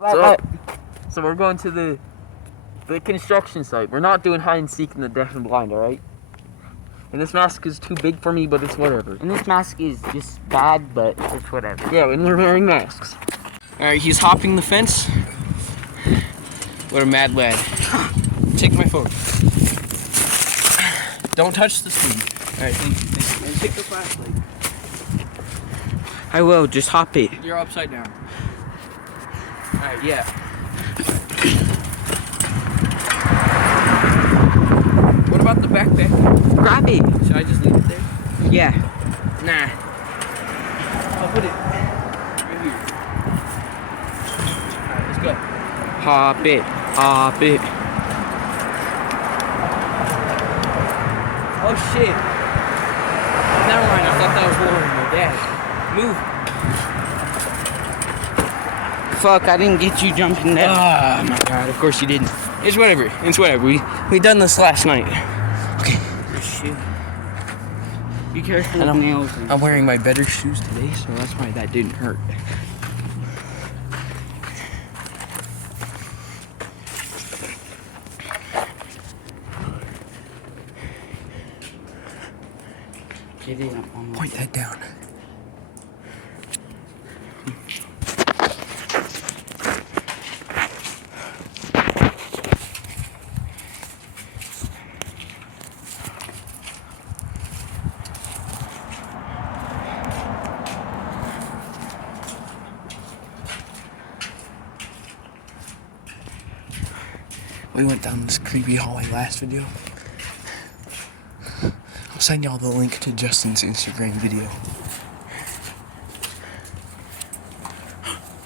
So we're going to the construction site. We're not doing hide and seek in the deaf and blind, all right? And this mask is too big for me, but it's whatever. And this mask is just bad, but it's whatever. Yeah, and we're wearing masks. All right, he's hopping the fence. What a mad lad. Take my phone. Don't touch the screen. All right, thank you. And take the flashlight. I will, just hop it. You're upside down. All right, yeah. What about the backpack? Grab it. Should I just leave it there? Yeah. Nah. I'll put it right here. All right, let's go. Hop it. Hop it. Oh shit. Never mind, I thought that was Lauren, my dad. Move. Fuck, I didn't get you jumping there. Oh my god, of course you didn't. It's whatever. It's whatever. We done this last night. Okay. Shit. Be careful And with nails. I'm wearing my better shoes today, so that's why that didn't hurt. Get it. Point that down. We went down this creepy hallway last video. I'll send y'all the link to Justin's Instagram video.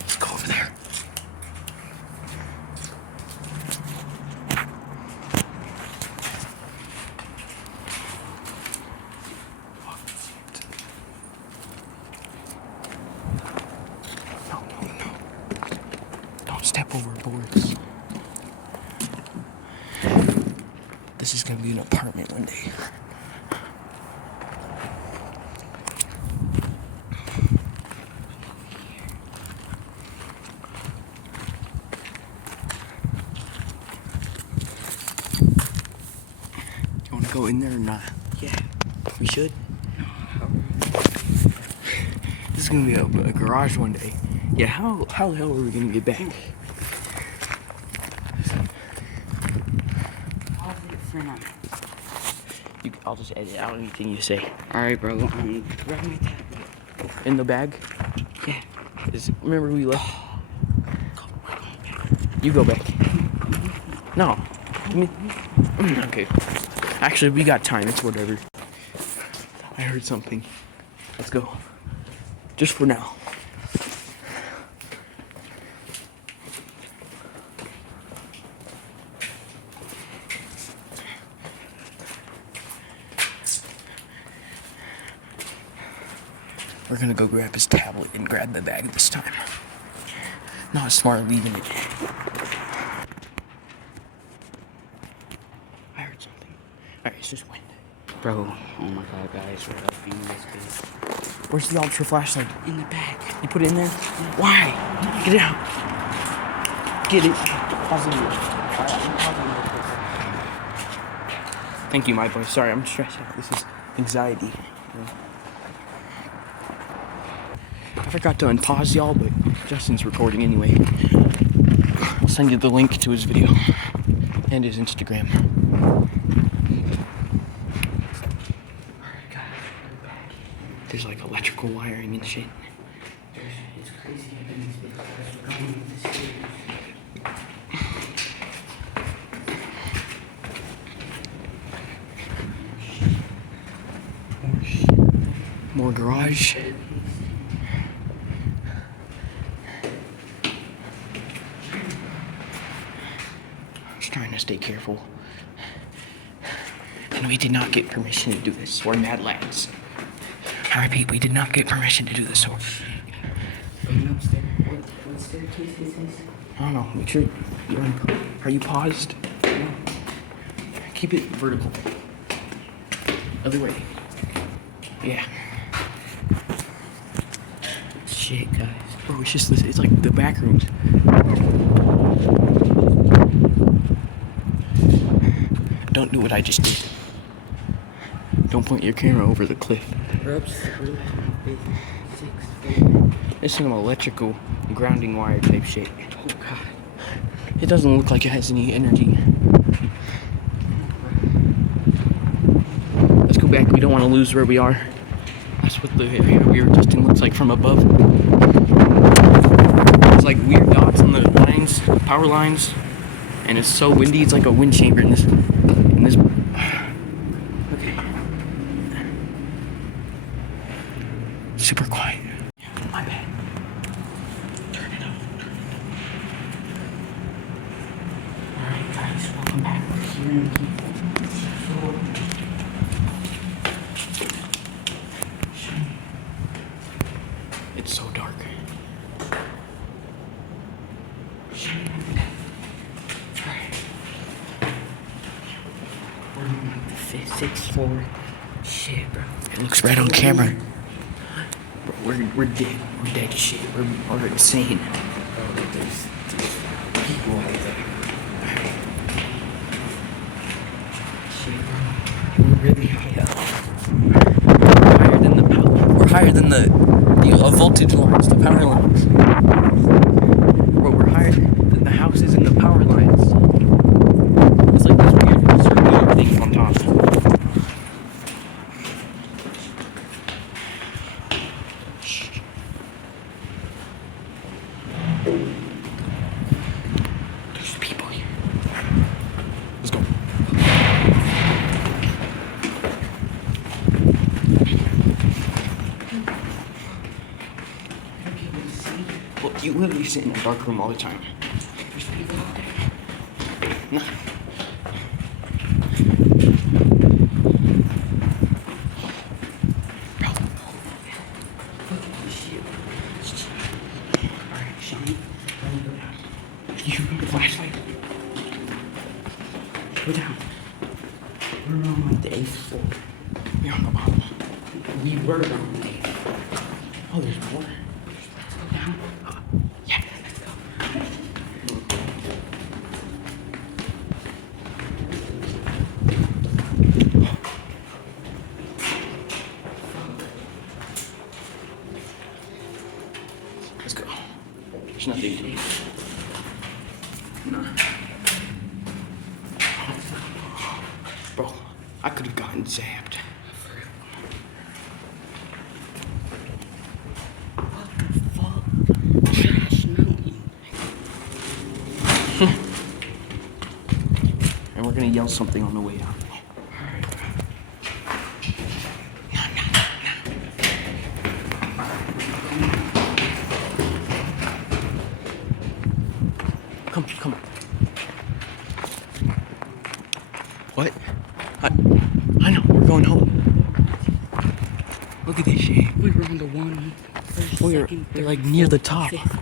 Let's go over there. No. Don't step over boards. This is gonna be an apartment one day. You wanna go in there or not? Yeah. We should. This is gonna be a garage one day. Yeah, how the hell are we gonna get back? For now. I'll just edit out anything you say. Alright, bro. Grab my tablet. In the bag? Yeah. Remember we left? You go back. No. Okay. Actually, we got time. It's whatever. I heard something. Let's go. Just for now. We're gonna go grab his tablet and grab the bag this time. Not smart leaving it. I heard something. Alright, it's just wind. Bro, oh my god, guys, we're up in this case. Where's the ultra flashlight? In the bag. You put it in there? Why? Get it out. Get it. Pause it. Thank you, my boy. Sorry, I'm stressed out. This is anxiety. I forgot to unpause y'all, but Justin's recording anyway. I'll send you the link to his video and his Instagram. There's like electrical wiring and shit. It's crazy. More garage. Just trying to stay careful. And we did not get permission to do this. We're mad lads. I repeat, we did not get permission to do this. So. What staircase is this? I don't know. Make sure are you paused? No. Keep it vertical. Other way. Yeah. Shit, guys. Bro, it's just this. It's like the back rooms. don't do what I just did. Don't point your camera over the cliff. This is some electrical grounding wire type shit. Oh god. It doesn't look like it has any energy. Let's go back. We don't want to lose where we are. That's what the area we were just in looks like from above. There's like weird dots on the lines, power lines, and it's so windy. It's like a wind chamber in this. Okay. Super quiet. My bad. Turn it up. Alright guys, welcome back. We're here in the floor. It's so dark. Alright. We're on like the sixth floor. Shit, bro. It looks right on camera. Bro, we're dead. We're dead as shit. We're insane. Oh, there's people out there. Shit, bro. We're really high up. Higher than the power. We're higher than the voltage lines, the power lines. Bro, we're higher than the houses and the power lines. It's like this weird circular thing on top. Shh. There's people here. Let's go. Well, you literally sit in a dark room all the time. There's people out there. No. Bro. Look at this shit. Alright, Shani. Let me go down. You need a flashlight. Go down. We're on like the 8th floor. We're on the bottom. We were on the 8th. Oh, there's more. Let's go down. Yeah, let's go. Let's go. There's nothing. No. Bro, I could have gotten zapped. And we're gonna yell something on the way out. Come. What? I know, we're going home. Look at this shit. We were on the one, first, second, They're third, like near the fourth, top. fifth.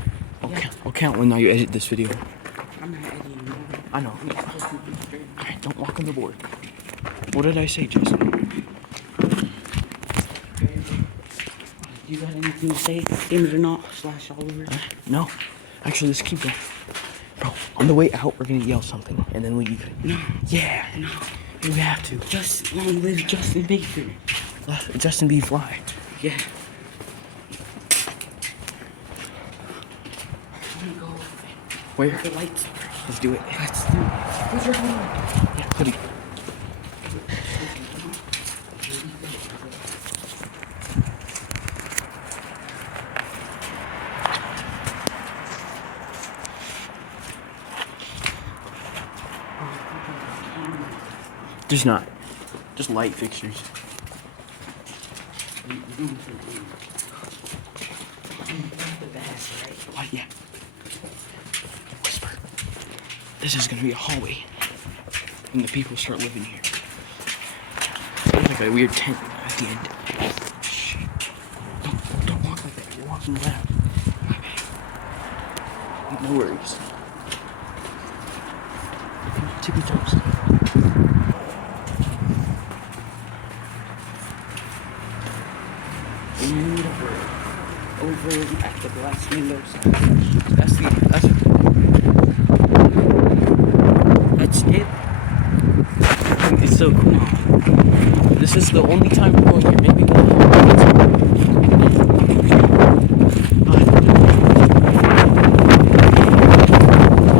I'll count when now you edit this video. I'm not editing more. I know. Alright, don't walk on the board. What did I say, Jason? You got anything to say? Games or not? Slash all over. No. Actually, let's keep going. Bro, on the way out, we're gonna yell something, and then leave. No. Yeah. No. We have to. Just long live Justin Bieber. Justin B. Fly. Yeah. I'm gonna go Where? the lights. Let's do it. Let's do it. Where's your phone? Yeah, hoodie. There's not. Just light fixtures. Oh, yeah. Whisper. This is gonna be a hallway. And the people start living here. There's like a weird tent at the end. Shit. Don't walk like that. You're walking around. No worries. Tippy toes. Over at the glass windows. That's That's it. this is the only time we're going here. Maybe we'll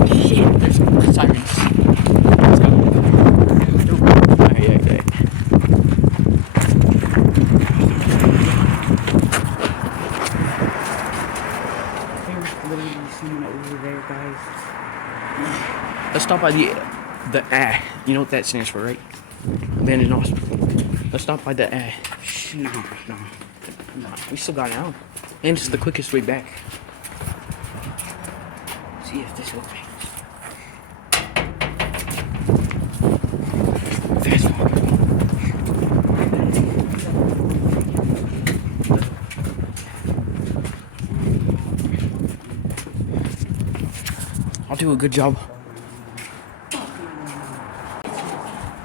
shit, there's sirens. Let's go. Alright. There's literally someone over there, guys. Let's stop by the you know what that stands for, right? Abandoned hospital. Let's stop by the Shh, no. we still got an hour. And it's the quickest way back. See if this will change. Fast walk. I'll do a good job.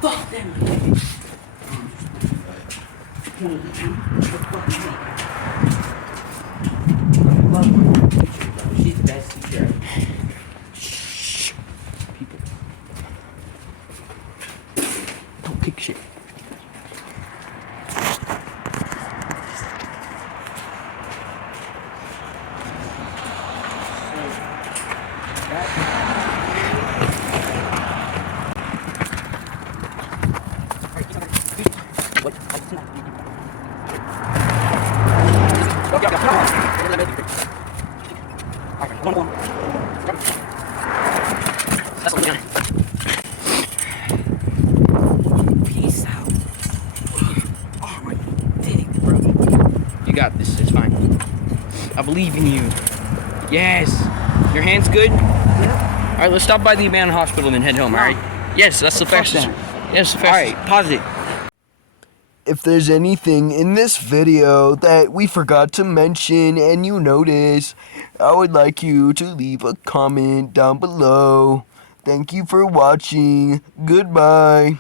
Fuck them. She's the best teacher. Shh. People. Don't kick shit. Peace out. Oh my dick, bro. You got this. It's fine. I believe in you. Yes. Your hand's good? Yeah. All right, let's stop by the abandoned hospital and then head home, all right? Yes, that's the Fuck fastest. that. Yes, the All fastest. right, pause it. If there's anything in this video that we forgot to mention and you notice, I would like you to leave a comment down below. Thank you for watching. Goodbye.